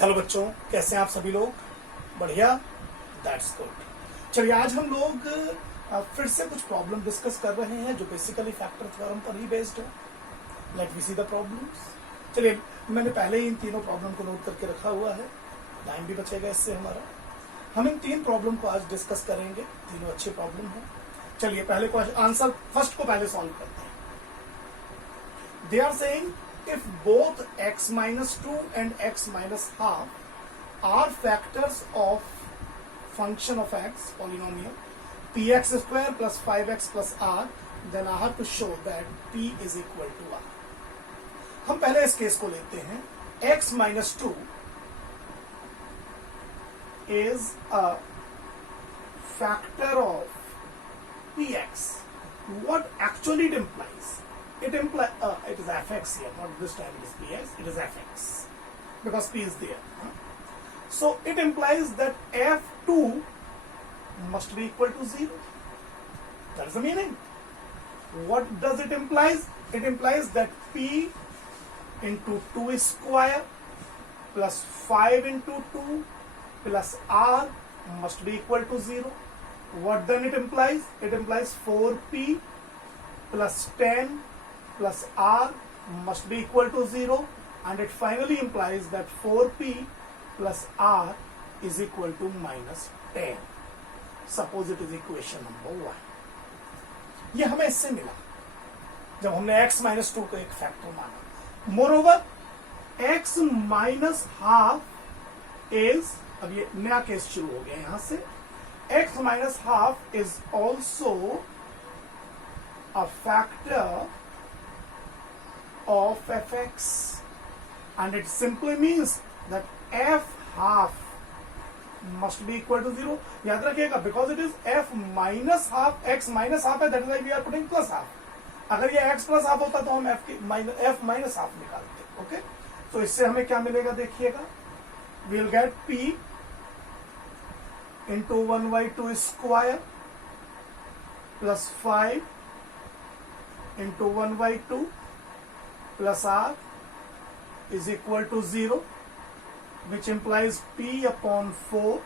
Hello बच्चों, कैसे हैं आप सभी लोग? बढ़िया, दैट्स गुड। चलिए आज हम लोग फिर से कुछ प्रॉब्लम डिस्कस कर रहे हैं जो बेसिकली फैक्टर थ्योरम पर ही बेस्ड है। Let we see the problems. चलिए, मैंने पहले ही इन तीनों प्रॉब्लम को नोट करके रखा हुआ है, टाइम भी बचेगा इससे हमारा। हम इन तीन प्रॉब्लम को आज डिस्कस करेंगे, तीनों अच्छे प्रॉब्लम हैं। चलिए पहले क्वेश्चन आंसर फर्स्ट को पहले सॉल्व करते हैं। They are saying if both x minus 2 and x minus half are factors of function of x polynomial px square plus 5x plus r, then I have to show that p is equal to r. हम पहले इस case को लेते हैं। x minus 2 is a factor of px. What actually it implies? It implies it is fx here, not this time it is px, it is fx because p is there. So it implies that f2 must be equal to 0. That is the meaning. What does it implies? It implies that p into 2 square plus 5 into 2 plus r must be equal to 0. What then it implies? It implies 4p plus 10 plus r must be equal to 0, and it finally implies that 4p plus r is equal to minus 10. Suppose it is equation number 1. ये हमें इससे मिला जब हमने x minus 2 को एक factor माना। Moreover x minus half is, अब ये नया केस शुरू हो गया यहां से, x minus half is also a factor of fx, and it simply means that f half must be equal to 0. याद रखिएगा, because it is f minus half, x minus half है, that is why we are putting plus half. अगर ये x plus half होता तो हम f minus half निकालते. Okay, तो इससे हमें क्या मिलेगा देखिएगा, we will get p into 1/2 square plus 5 into 1/2 plus r is equal to 0, which implies p upon 4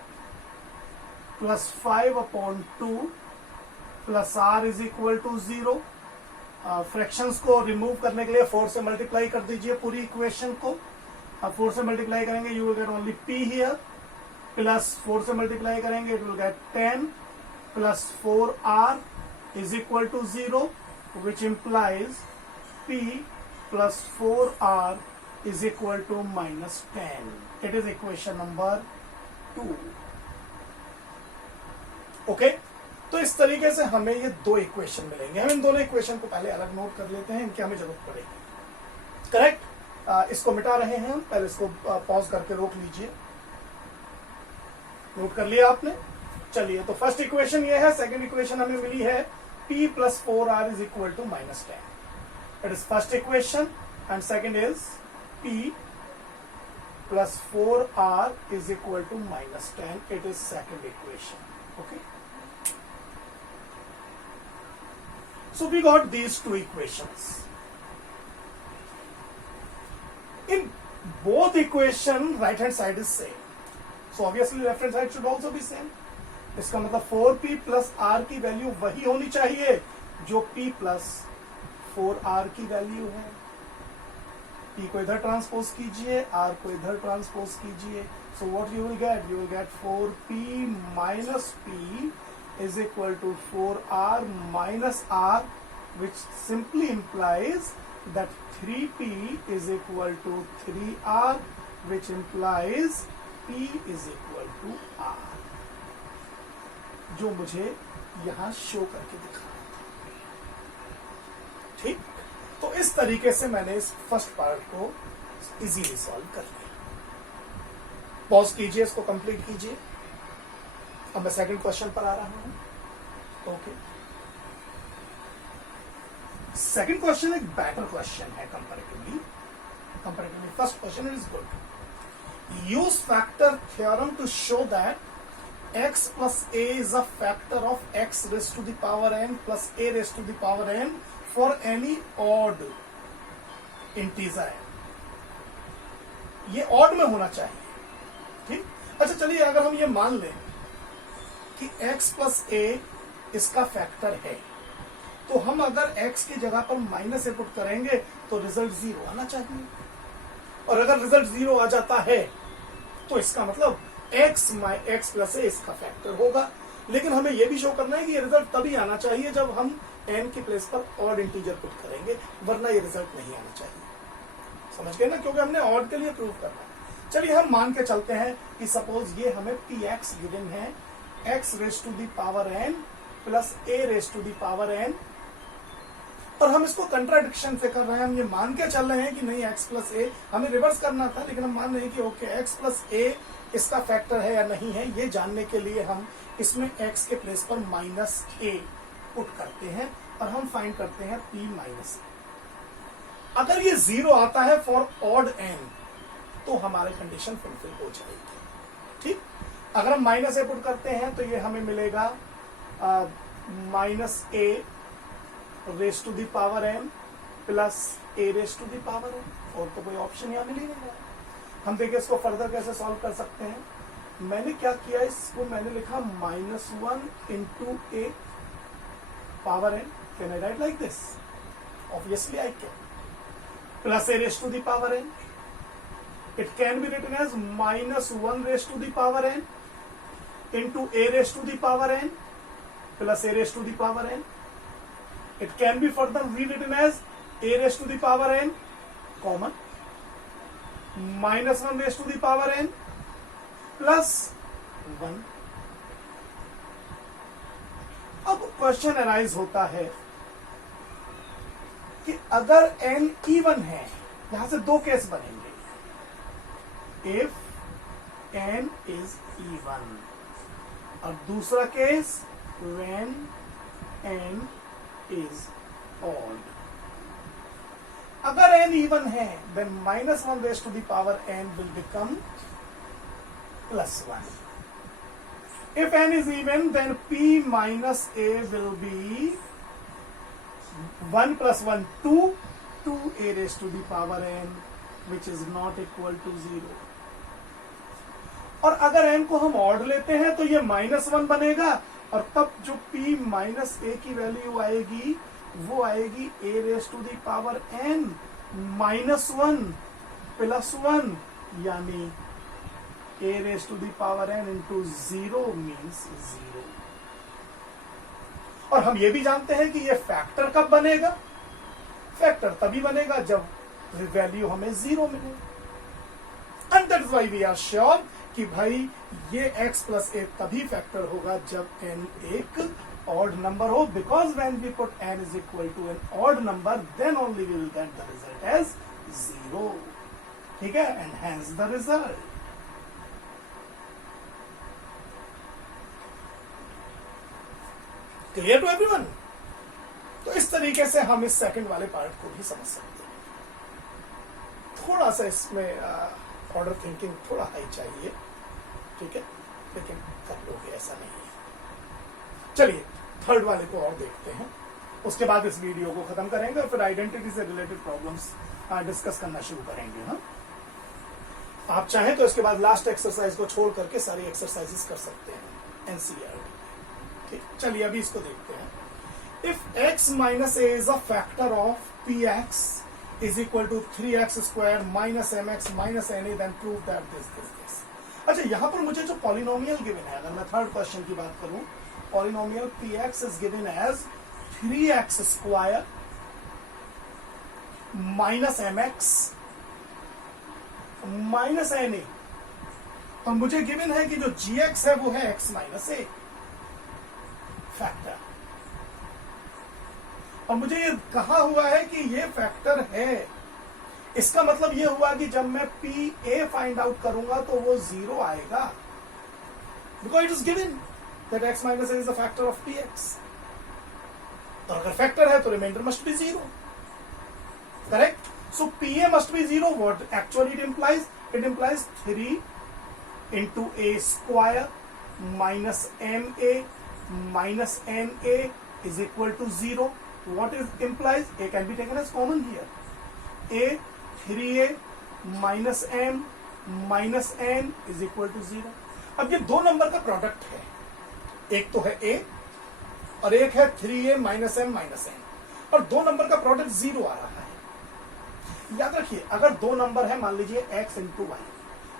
plus 5 upon 2 plus r is equal to 0. Fractions को रिमूव करने के लिए 4 से मल्टीप्लाई कर दीजिए पूरी इक्वेशन को। अब 4 से मल्टीप्लाई करेंगे, you will get only p here, plus 4 से मल्टीप्लाई करेंगे, it will get 10 plus 4r is equal to 0, which implies p plus 4r is equal to minus 10. It is equation number 2. Okay? तो इस तरीके से हमें ये दो इक्वेशन मिलेंगे। हम इन दोनों इक्वेशन को पहले अलग नोट कर लेते हैं, इनकी हमें जरूरत पड़ेगी। करेक्ट? इसको मिटा रहे हैं हम, पहले इसको पॉज करके रोक लीजिए। नोट कर लिया आपने? चलिए, तो फर्स्ट इक्वेशन ये है, सेकंड इक्वेशन हमें मिली है p plus 4r is equal to minus 10. It is first equation, and second is p plus 4r is equal to minus 10. It is second equation. Okay. So we got these two equations. In both equation, right hand side is same. So obviously left hand side should also be same. इसका मतलब 4p plus r की value वही होनी चाहिए जो p plus 4r की value है। p को इधर ट्रांसपोज कीजिए, r को इधर ट्रांसपोज कीजिए। So what you will get? You will get 4p minus p is equal to 4r minus r, which simply implies that 3p is equal to 3r, which implies p is equal to r, जो मुझे यहां show करके दिखाना था। ठीक, तो इस तरीके से मैंने इस फर्स्ट पार्ट को इजीली सॉल्व कर लिया। पॉज कीजिए, इसको कंप्लीट कीजिए। अब मैं सेकंड क्वेश्चन पर आ रहा हूं। ओके, सेकंड क्वेश्चन एक बेटर क्वेश्चन है comparatively first question is good. Use factor theorem to show that x plus a is a factor of x raised to the power n plus a raised to the power n for any odd integer. ये odd में होना चाहिए। ठीक। अच्छा चलिए, अगर हम ये मान लें कि x प्लस a इसका फैक्टर है, तो हम अगर x की जगह पर माइनस ए पुट करेंगे तो रिजल्ट 0 आना चाहिए, और अगर रिजल्ट 0 आ जाता है तो इसका मतलब x प्लस ए इसका फैक्टर होगा। लेकिन हमें यह भी शो करना है कि ये रिजल्ट तभी आना चाहिए जब हम n की प्लेस पर ऑड इंटीजर पुट करेंगे, वरना ये रिजल्ट नहीं आना चाहिए। समझ गए ना, क्योंकि हमने ऑड के लिए प्रूव करना है। चलिए हम मान के चलते हैं कि सपोज ये हमें px गिवन है x raise to the power n plus a raise to the power n, और हम इसको कंट्राडिक्शन से कर रहे हैं। हम ये मान के चल रहे हैं कि नहीं x प्लस ए, हमें रिवर्स करना था, लेकिन हम मान रहे हैं कि ओके x प्लस ए इसका फैक्टर है या नहीं है। ये जानने के लिए हम इसमें x के प्लेस पर माइनस ए पुट करते हैं और हम फाइंड करते हैं p माइनस ए। अगर ये 0 आता है फॉर ऑड n तो हमारे कंडीशन फुलफिल हो जाएगी। ठीक, अगर हम माइनस ए पुट करते हैं तो ये हमें मिलेगा minus a raise to the power n plus a raise to the power n, और तो कोई ऑप्शन यहां मिल ही नहीं रहा। हम देखिए इसको फर्दर कैसे सॉल्व कर सकते हैं। मैंने क्या किया, इसको मैंने लिखा -1 into a power n। Can I write like this? Obviously I can. Plus a raise to the power n, it can be written as -1 raised to the power n into a raised to the power n plus a raised to the power n. It can be further rewritten as a raised to the power n common -1 raised to the power n plus 1. अब question arise होता है कि अगर n even है, यहां से दो case बनेंगे। If n is even, और दूसरा case when n is odd। अगर n even है then -1 raised to the power n will become +1। If n is even then p minus a will be 1 plus 1 2a raised to the power n which is not equal to 0। और अगर n को हम odd लेते हैं तो ये -1 बनेगा, और तब जो p माइनस ए की वैल्यू आएगी वो आएगी a raise to the power n -1 plus 1, यानी a raise to the power n into 0 means 0। और हम ये भी जानते हैं कि ये फैक्टर कब बनेगा, फैक्टर तभी बनेगा जब वैल्यू हमें 0 मिले। And that's why we are sure कि भाई ये x प्लस ए तभी फैक्टर होगा जब n एक ऑड नंबर हो, because when we put n is equal to an odd number then only we will get the result as 0। ठीक है, and hence the result. Clear to everyone? तो इस तरीके से हम इस सेकंड वाले पार्ट को भी समझ सकते हैं। थोड़ा सा इसमें ऑर्डर थिंकिंग थोड़ा हाई चाहिए, ठीक है, लेकिन कर लोगे, ऐसा नहीं है। चलिए थर्ड वाले को और देखते हैं, उसके बाद इस वीडियो को खत्म करेंगे और फिर आइडेंटिटी से रिलेटेड प्रॉब्लम्स डिस्कस करना शुरू करेंगे। हाँ, आप चाहें तो इसके बाद लास्ट एक्सरसाइज को छोड़ करके सारी एक्सरसाइजेस कर सकते हैं एनसीईआरटी। ठीक, चलिए अभी इसको देखते हैं। If x minus a is a factor of px is equal to 3x square minus mx minus na, then prove that this। अच्छा, यहां पर मुझे जो पॉलिनोमियल गिवन है, अगर मैं थर्ड क्वेश्चन की बात करूं, polynomial px is given as 3x square minus mx minus na, तो मुझे गिवन है कि जो gx है वो है x माइनस ए फैक्टर, और मुझे ये कहा हुआ है कि ये फैक्टर है। इसका मतलब ये हुआ कि जब मैं पी ए फाइंड आउट करूंगा तो वो 0 आएगा, because it is given that x minus a is the factor of px। तो अगर फैक्टर है तो remainder must be 0, correct? So p a must be 0। What actually it implies? It implies 3 into a square minus m a minus n a is equal to 0। What is implies? A can be taken as common here. A 3a minus m minus n is equal to 0। अब ये दो number का product है, एक तो है ए और एक है 3a minus M minus N, और दो नंबर का प्रोडक्ट 0 आ रहा है। याद रखिए, अगर दो नंबर है, मान लीजिए x इंटू वाई,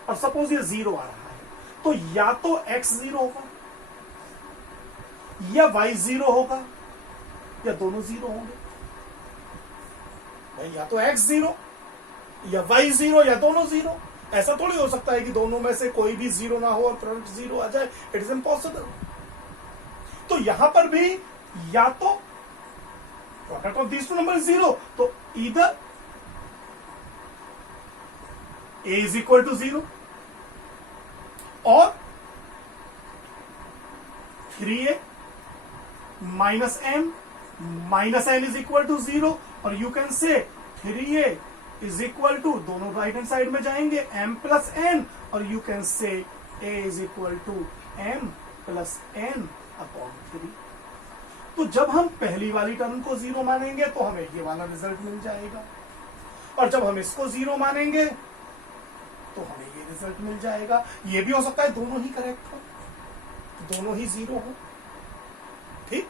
और सपोज ये 0 आ रहा है, तो या तो x 0 होगा या y 0 होगा या दोनों 0 होंगे। भाई या तो x 0 या y 0 या दोनों 0। ऐसा थोड़ी हो सकता है कि दोनों में से कोई भी 0 ना हो और प्रोडक्ट 0 आ जाए, इट इज इम्पॉसिबल। तो यहां पर भी या तो product of these two number 0, तो इधर a इज इक्वल टू 0 और 3a minus m minus n is equal to 0, और you can say 3a is equal to, दोनों राइट हैंड साइड में जाएंगे, m प्लस n, और you can say a is equal to m plus n upon 3। तो जब हम पहली वाली टर्म को 0 मानेंगे तो हमें ये वाला रिजल्ट मिल जाएगा, और जब हम इसको 0 मानेंगे तो हमें ये रिजल्ट मिल जाएगा। ये भी हो सकता है दोनों ही करेक्ट हो, दोनों ही 0 हो, ठीक।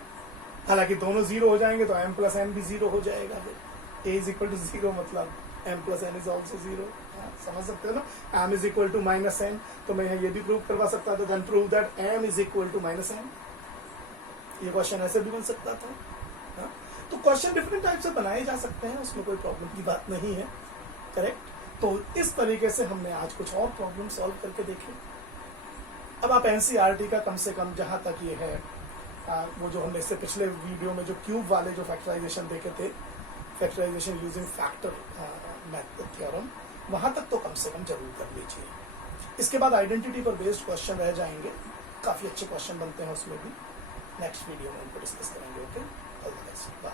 हालांकि दोनों 0 हो जाएंगे तो m प्लस n भी 0 हो जाएगा। फिर a इज इक्वल टू 0 मतलब m plus n is also 0। समझ सकते हो ना, m is equal to minus n, तो मैं ये भी प्रूव करवा सकता था, then prove that m is equal to minus n। ये क्वेश्चन ऐसे भी बन सकता था। हाँ? तो क्वेश्चन डिफरेंट टाइप से बनाए जा सकते हैं, उसमें कोई प्रॉब्लम की बात नहीं है, करेक्ट। तो इस तरीके से हमने आज कुछ और प्रॉब्लम सॉल्व करके देखे। अब आप एनसीईआरटी का कम से कम जहां तक ये है, वो जो हमने इससे पिछले वीडियो में जो क्यूब वाले जो फैक्टराइजेशन देखे थे, factorization using factor method theorem, वहां तक तो कम से कम जरूर कर लीजिए। इसके बाद आइडेंटिटी पर बेस्ड क्वेश्चन रह जाएंगे, काफी अच्छे क्वेश्चन बनते हैं उसमें भी। नेक्स्ट वीडियो में उनको डिस्कस करेंगे। Okay, all the best, bye.